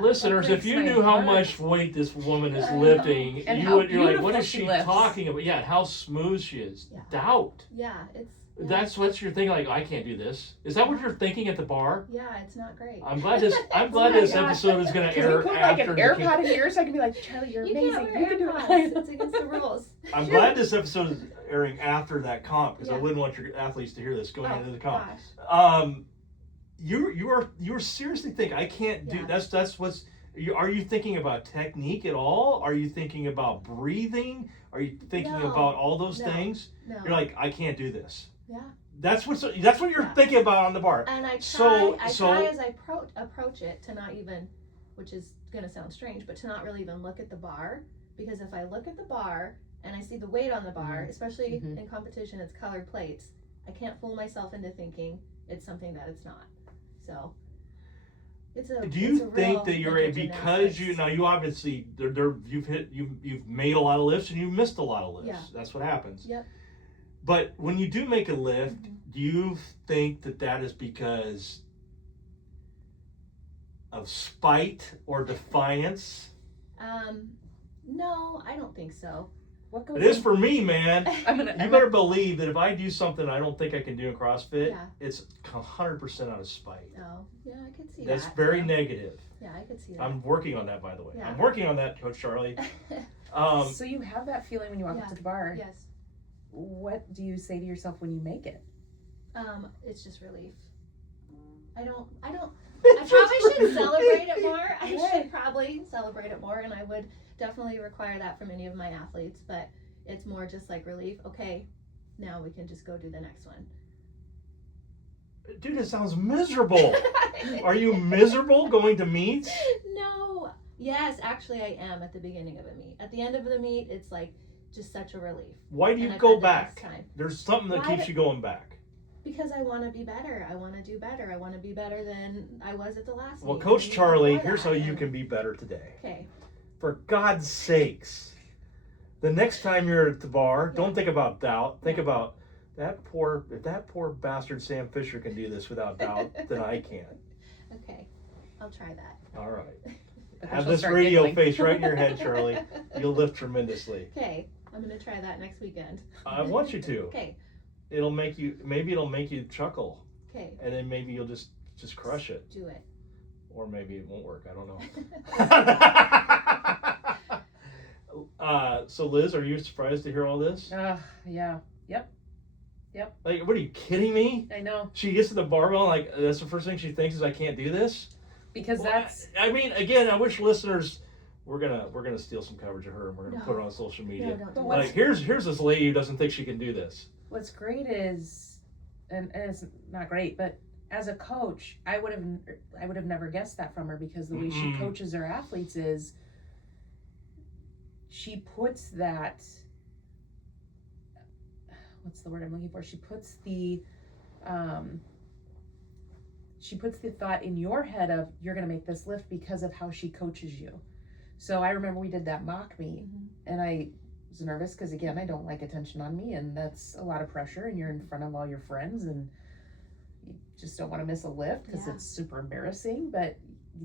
Listeners, if you knew how much weight this woman is lifting, you're like, what is she talking about? Yeah, how smooth she is. Yeah. Doubt. Yeah, it's. Yeah. That's what you're thinking. Like, I can't do this. Is that what you're thinking at the bar? Yeah, it's not great. I'm glad this episode is going to air after. Can we put like an AirPod in here so I can be like, Charlie, you're amazing. You can do it. It's against the rules. I'm glad this episode is airing after that comp because I wouldn't want your athletes to hear this going into the comp. Gosh. You're seriously thinking I can't do that's what's. Are you thinking about technique at all? Are you thinking about breathing? Are you thinking about all those things? No. You're like, I can't do this. Yeah. That's what you're thinking about on the bar. And I try as I approach it to not even, which is gonna sound strange, but to not really even look at the bar, because if I look at the bar and I see the weight on the bar, especially in competition, it's colored plates. I can't fool myself into thinking it's something that it's not. So. Do you think that you're because you obviously you've made a lot of lifts and you've missed a lot of lifts. Yeah. That's what happens. Yep. But when you do make a lift, do you think that is because of spite or defiance? No, I don't think so. What goes it is for me, man. You better believe that if I do something I don't think I can do in CrossFit, it's 100% out of spite. Oh, yeah, I could see That's that. very negative. Yeah, I could see that. I'm working on that, by the way. Yeah. I'm working on that, Coach Charlie. So you have that feeling when you walk up to the bar. Yes. What do you say to yourself when you make it? It's just relief. I probably should celebrate it more. I should probably celebrate it more, and I would definitely require that from any of my athletes, but it's more just like relief. Okay, now we can just go do the next one. Dude, it sounds miserable. Are you miserable going to meets? No. Yes, actually I am at the beginning of a meet. At the end of the meet, it's like just such a relief. Why do you go back? There's something that keeps you going back. Because I want to be better. I want to do better. I want to be better than I was at the last meet. Well, Coach Charlie, here's how you can be better today. Okay. For God's sakes, the next time you're at the bar, don't think about doubt. Think about If that poor bastard Sam Fisher can do this without doubt, then I can. Okay, I'll try that. All right. But then Have she'll this start radio giggling. face right in your head, Charlie. You'll lift tremendously. Okay, I'm gonna try that next weekend. I want you to. Okay. Maybe it'll make you chuckle, Okay. and then maybe you'll just crush it, Do it. or maybe it won't work. I don't know. So Liz, are you surprised to hear all this? Yeah. Like, what are you kidding me? I know. She gets to the barbell, like that's the first thing she thinks is I can't do this. Because Well, that's I mean, again, I wish listeners we're gonna steal some coverage of her and we're gonna put it on social media. No, don't do But that. Like here's this lady who doesn't think she can do this. what's great is, and it's not great, but as a coach, I would have never guessed that from her, because the way she Mm-mm. coaches her athletes is she puts that, what's the word I'm looking for? She puts the thought in your head of you're going to make this lift because of how she coaches you. So I remember we did that mock meet, and I was nervous because, again, I don't like attention on me, and that's a lot of pressure, and you're in front of all your friends, and you just don't want to miss a lift because Yeah. it's super embarrassing. But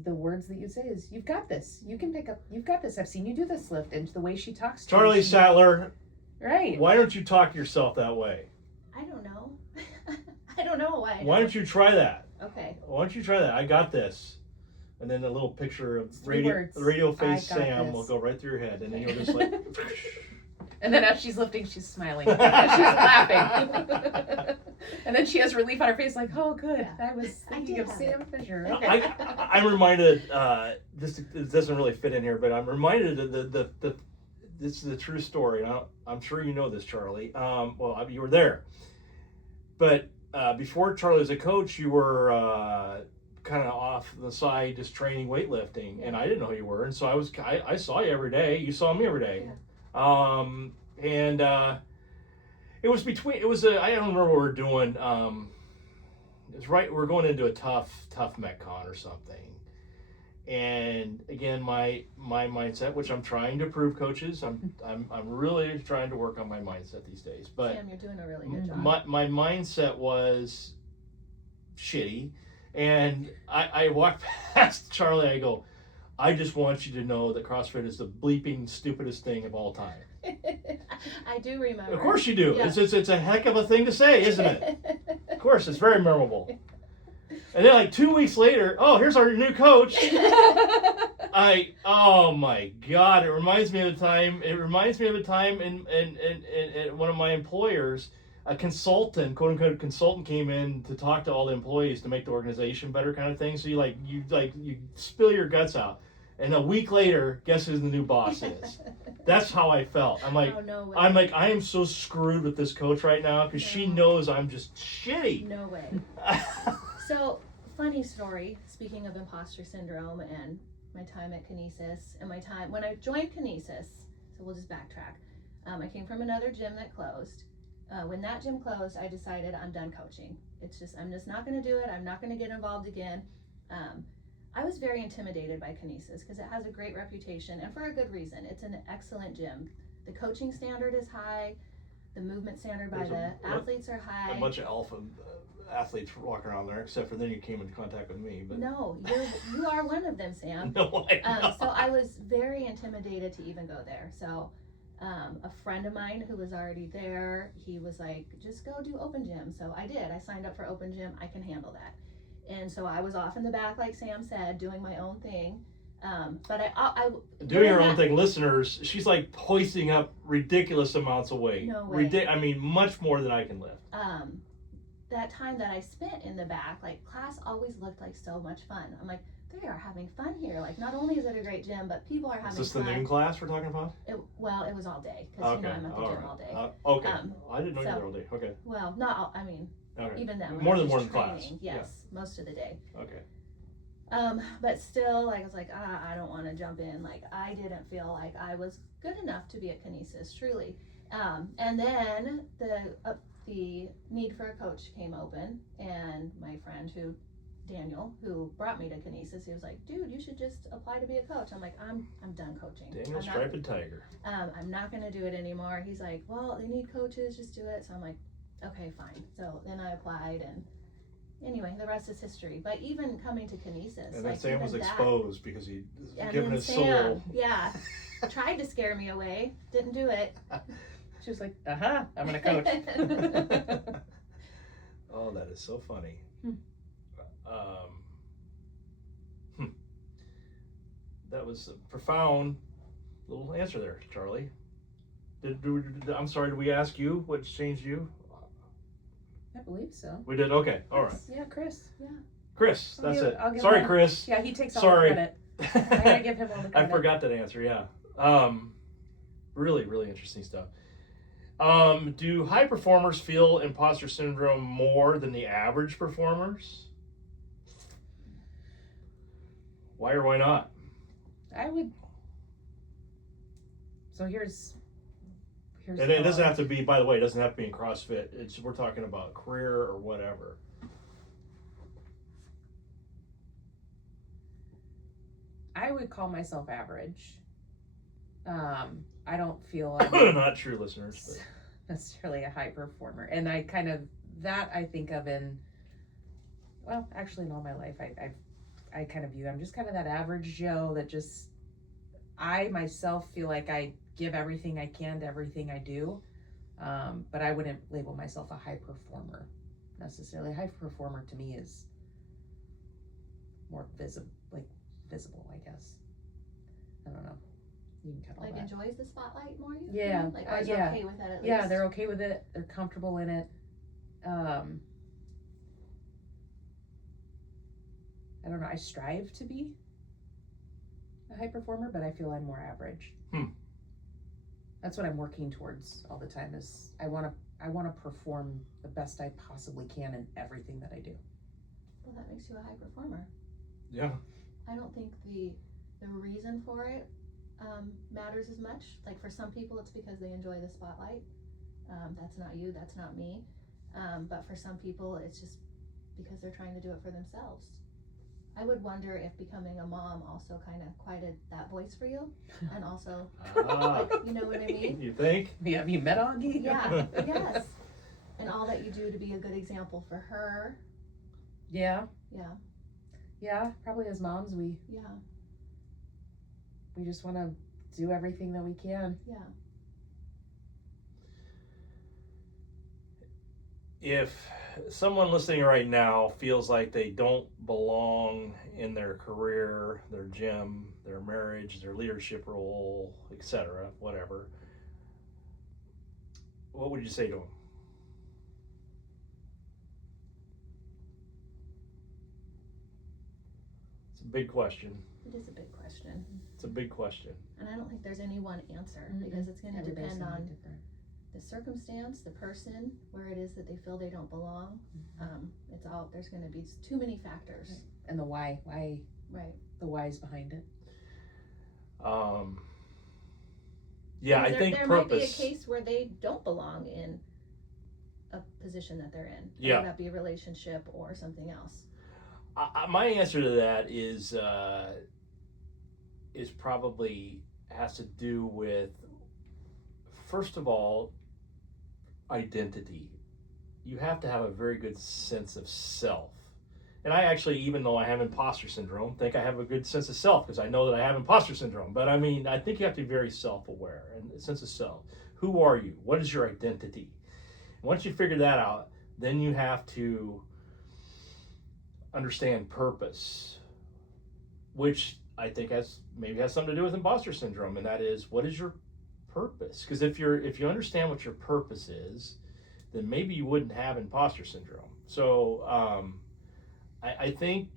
the words that you say is, you've got this, you can pick up, you've got this, I've seen you do this lift. And the way she talks to Charlie you, Sattler, right? why don't you talk to yourself that way? I don't know. I don't know why. Why don't you try that? Okay. Why don't you try that? I got this. And then a little picture of Three words. radio face I got Sam this. will go right through your head, and then you'll just like. And then as she's lifting, she's smiling. And she's laughing. And then she has relief on her face, like, oh, good. Yeah. I was I thinking did of have Sam Fisher. No, Okay. I'm reminded. This doesn't really fit in here, but I'm reminded of the this is a true story. And I'm sure you know this, Charlie. Well, you were there, but before Charlie was a coach, you were kind of off the side, just training weightlifting, and I didn't know who you were, and so I saw you every day. You saw me every day, and it was I don't remember what we were doing. It was right. We're going into a tough Metcon or something, and again, my mindset, which I'm trying to improve, coaches. I'm really trying to work on my mindset these days. But Sam, you're doing a really good job. my mindset was shitty, and I walked past Charlie. I go, I just want you to know that CrossFit is the bleeping stupidest thing of all time. I do remember. Of course you do. Yeah. It's a heck of a thing to say, isn't it? Of course, it's very memorable. And then like 2 weeks later, oh, here's our new coach. Oh my God, it reminds me of a time in one of my employers, a consultant, quote unquote consultant, came in to talk to all the employees to make the organization better, kind of thing. So you spill your guts out. And a week later, guess who the new boss is? That's how I felt. I'm like, Oh, no way. I am so screwed with this coach right now because she knows I'm just shitty. No way. So, funny story, speaking of imposter syndrome and my time at Kinesis and my time when I joined Kinesis, so we'll just backtrack. I came from another gym that closed. When that gym closed, I decided I'm done coaching. I'm just not going to do it. I'm not going to get involved again. I was very intimidated by Kinesis because it has a great reputation, and for a good reason. It's an excellent gym. The coaching standard is high. The movement standard by the athletes are high. A bunch of alpha athletes walking around there, except for then you came into contact with me. But No, you are one of them, Sam. no, So I was very intimidated to even go there. So a friend of mine who was already there, he was like, just go do open gym. So I did. I signed up for open gym. I can handle that. And so I was off in the back, like Sam said, doing my own thing. But I doing her own thing, listeners. She's like hoisting up ridiculous amounts of weight. No way. I mean, much more than I can lift. That time that I spent in the back, like class always looked like so much fun. I'm like, they are having fun here. Like, not only is it a great gym, but people are having fun. Is this the noon class we're talking about? It was all day because I'm at the gym all day. Okay. I didn't know you were all day. Okay. Well, not all. I mean, okay. even then. More than training, class. Yes, most of the day. Okay. But still, like, I was like, I don't want to jump in. Like, I didn't feel like I was good enough to be at Kinesis, truly. And then the need for a coach came open, and my friend Daniel, who brought me to Kinesis, he was like, dude, you should just apply to be a coach. I'm like, I'm done coaching. Daniel Striped Tiger. I'm not going to do it anymore. He's like, well, they need coaches, just do it. So I'm like, Okay, fine. So then I applied, and anyway, the rest is history. But even coming to kinesis, And like then Sam was even that, exposed because he and given then his Sam, soul. yeah, tried to scare me away, didn't do it. She was like, I'm gonna coach. Oh, that is so funny. That was a profound little answer there, Charlie. I'm sorry, did we ask you what changed you? I believe so. We did? Okay, all right. Yeah, Chris. Yeah. Chris, that's it. I'll give Sorry, him, Chris. Yeah, he takes all Sorry. the credit. I gotta give him all the I credit. forgot that answer, yeah. Really, really interesting stuff. Do high performers feel imposter syndrome more than the average performers? Why or why not? I would. So here's. And it doesn't have to be, by the way, it doesn't have to be in CrossFit. We're talking about career or whatever. I would call myself average. I don't feel I'm not true, listeners. But necessarily a high performer, and I think of in, well, actually in all my life, I kind of view I'm just kind of that average Joe that just, I myself feel like I give everything I can to everything I do, but I wouldn't label myself a high performer necessarily. A high performer to me is more visible, I guess. I don't know. You can cut all Like that. enjoys the spotlight more. You Yeah, feel? Like are you yeah. okay with that at least? Yeah, they're okay with it. They're comfortable in it. I don't know. I strive to be a high performer, but I feel I'm more average. That's what I'm working towards all the time. Is I want to perform the best I possibly can in everything that I do. Well, that makes you a high performer. yeah. I don't think the reason for it matters as much. Like for some people, it's because they enjoy the spotlight. That's not you. That's not me. But for some people, it's just because they're trying to do it for themselves. I would wonder if becoming a mom also kind of quieted that voice for you, and also, like, you know what I mean? You think? Yeah, have you met Augie? Yeah. Yes. And all that you do to be a good example for her. Yeah. Yeah. Yeah. Probably as moms, we just want to do everything that we can. Yeah. If someone listening right now feels like they don't belong in their career, their gym, their marriage, their leadership role, etc., whatever, what would you say to them? It's a big question. It is a big question. It's a big question. And I don't think there's any one answer because it's going to depend on the circumstance, the person, where it is that they feel they don't belong. There's going to be too many factors. Right. And the why. Right. The why's behind it. Yeah, I think there purpose. might be a case where they don't belong in a position that they're in. Yeah. Whether that be a relationship or something else. My answer to that is probably has to do with, first of all, identity. You have to have a very good sense of self. And I actually, even though I have imposter syndrome, think I have a good sense of self because I know that I have imposter syndrome. But I mean, I think you have to be very self-aware and a sense of self. Who are you? What is your identity? Once you figure that out, then you have to understand purpose, which I think has something to do with imposter syndrome, and that is, what is your purpose? Because if you understand what your purpose is, then maybe you wouldn't have imposter syndrome. So I think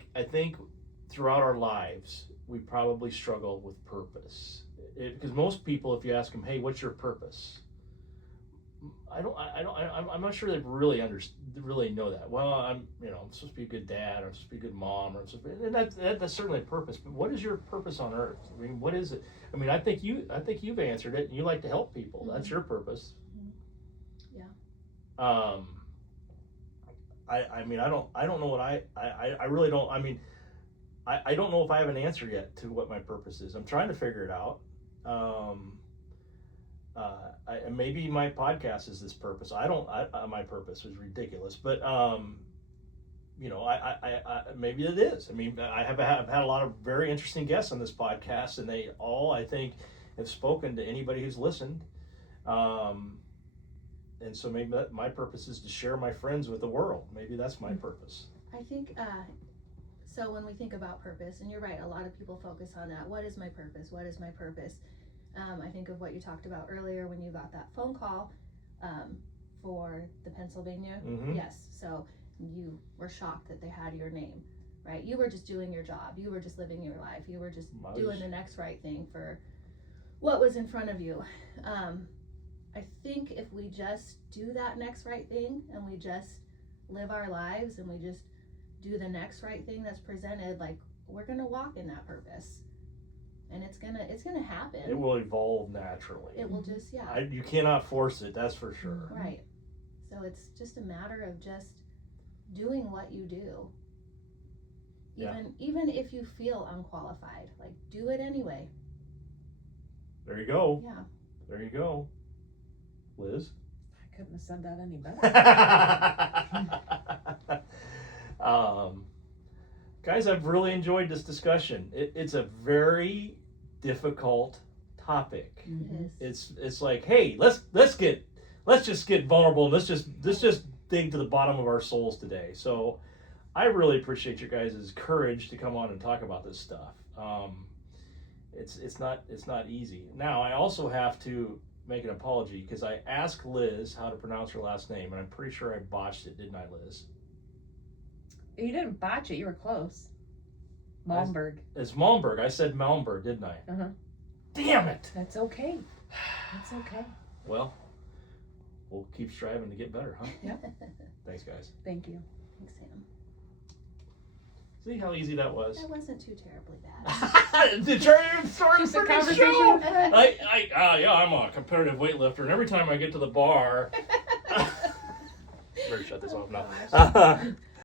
throughout our lives we probably struggle with purpose, because most people, if you ask them, hey, what's your purpose? I'm not sure they really know that. Well, I'm supposed to be a good dad, or I'm supposed to be a good mom, or I'm supposed to be, and that's certainly a purpose. But what is your purpose on earth? I mean, what is it? I mean, I think you've answered it, and you like to help people. That's your purpose. Yeah. I mean, I don't know what I really don't. I mean, I don't know if I have an answer yet to what my purpose is. I'm trying to figure it out. maybe my podcast is this purpose. My purpose was ridiculous, but you know, I maybe it is. I mean, I've had a lot of very interesting guests on this podcast, and they all, I think, have spoken to anybody who's listened. And so maybe my purpose is to share my friends with the world. Maybe that's my purpose. I think, so when we think about purpose, and you're right, a lot of people focus on that. What is my purpose? What is my purpose? I think of what you talked about earlier when you got that phone call for the Pennsylvania. Mm-hmm. Yes, so you were shocked that they had your name, right? You were just doing your job. You were just living your life. You were just doing the next right thing for what was in front of you. I think if we just do that next right thing and we just live our lives and we just do the next right thing that's presented, like, we're gonna walk in that purpose, and it's gonna happen. It will evolve naturally. It will just, yeah. You cannot force it, that's for sure. Right. So it's just a matter of just doing what you do. Even if you feel unqualified, like, do it anyway. There you go. Yeah. There you go. Liz? I couldn't have said that any better. Guys, I've really enjoyed this discussion. It's a very difficult topic. Mm-hmm. It's like, hey, let's just get vulnerable. Let's just dig to the bottom of our souls today. So I really appreciate your guys' courage to come on and talk about this stuff. It's not easy. Now, I also have to make an apology because I asked Liz how to pronounce her last name, and I'm pretty sure I botched it, didn't I, Liz? You didn't botch it. You were close. Malmberg. It's Malmberg. I said Malmberg, didn't I? Uh-huh. Damn it! That's okay. That's okay. Well, we'll keep striving to get better, huh? Yeah. Thanks, guys. Thank you. Thanks, Sam. See how easy that was? That wasn't too terribly bad. To try and start Just a a freaking conversation show. with friends. I'm a competitive weightlifter, and every time I get to the bar, better shut this off now.